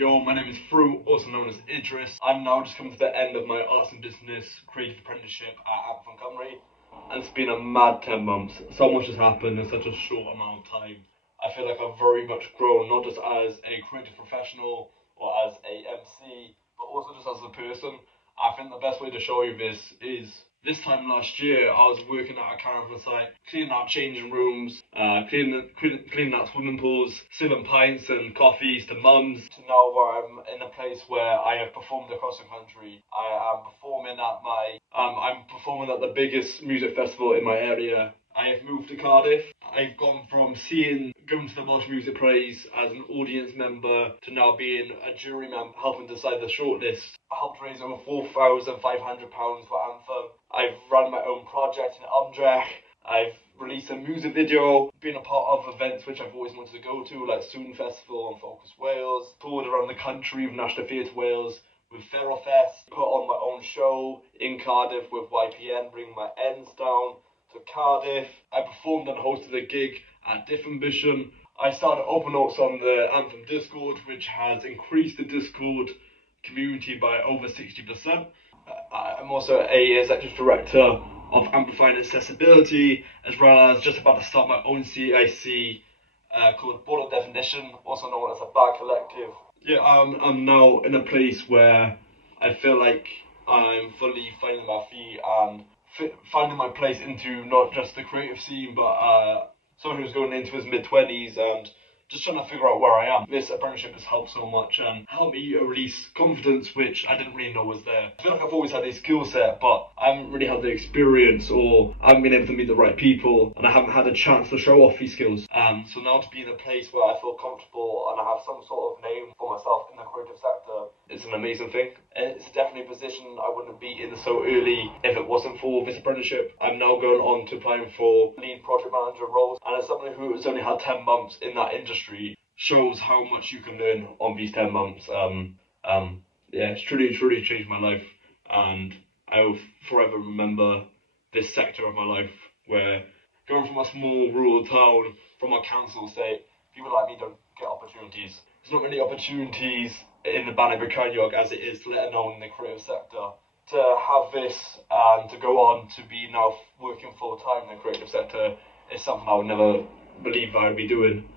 Yo, my name is Fruit, also known as Idris. I'm now just coming to the end of my arts and business creative apprenticeship at Anthem, and it's been a mad 10 months. So much has happened in such a short amount of time. I feel like I've very much grown, not just as a creative professional or as a MC, but also just as a person. I think the best way to show you this is this time last year, I was working at a caravan site, cleaning out changing rooms, cleaning out swimming pools, serving pints and coffees to mums, to now where I'm in a place where I have performed across the country. I'm performing at the biggest music festival in my area. I have moved to Cardiff. I've gone from going to the Welsh Music Praise as an audience member to now being a jury member, helping decide the shortlist. I helped raise over £4,500 for Anthem. I've run my own project in Utrecht. I've released a music video, been a part of events which I've always wanted to go to, like Soon Festival and Focus Wales, toured around the country with National Theatre Wales, with Feral Fest, put on my own show in Cardiff with YPN, bringing my ends down to Cardiff. I performed and hosted a gig at Diff Ambition. I started open notes on the Anthem Discord, which has increased the Discord community by over 60%. I'm also a executive director of Amplifying Accessibility, as well as just about to start my own CIC called Board of Definition, also known as a Bad Collective. Yeah, I'm now in a place where I feel like I'm fully finding my feet and finding my place into not just the creative scene, but someone who's going into his mid-20s and just trying to figure out where I am. This apprenticeship has helped so much and helped me release confidence, which I didn't really know was there. I feel like I've always had a skill set, but I haven't really had the experience, or I haven't been able to meet the right people, and I haven't had a chance to show off these skills. So now to be in a place where I feel comfortable and I have some sort of name for myself in the creative sector, it's an amazing thing. It's definitely a position I wouldn't be in so early if it wasn't for this apprenticeship. I'm now going on to applying for lead project manager roles, and as somebody who has only had 10 months in that industry, shows how much you can learn on these 10 months. Yeah, it's truly changed my life, and I will forever remember this sector of my life where going from a small rural town, from a council estate, people like me don't get opportunities. There's not many opportunities in the Cymerwch as it is, let alone in the creative sector. To have this and to go on to be now working full time in the creative sector is something I would never believe I would be doing.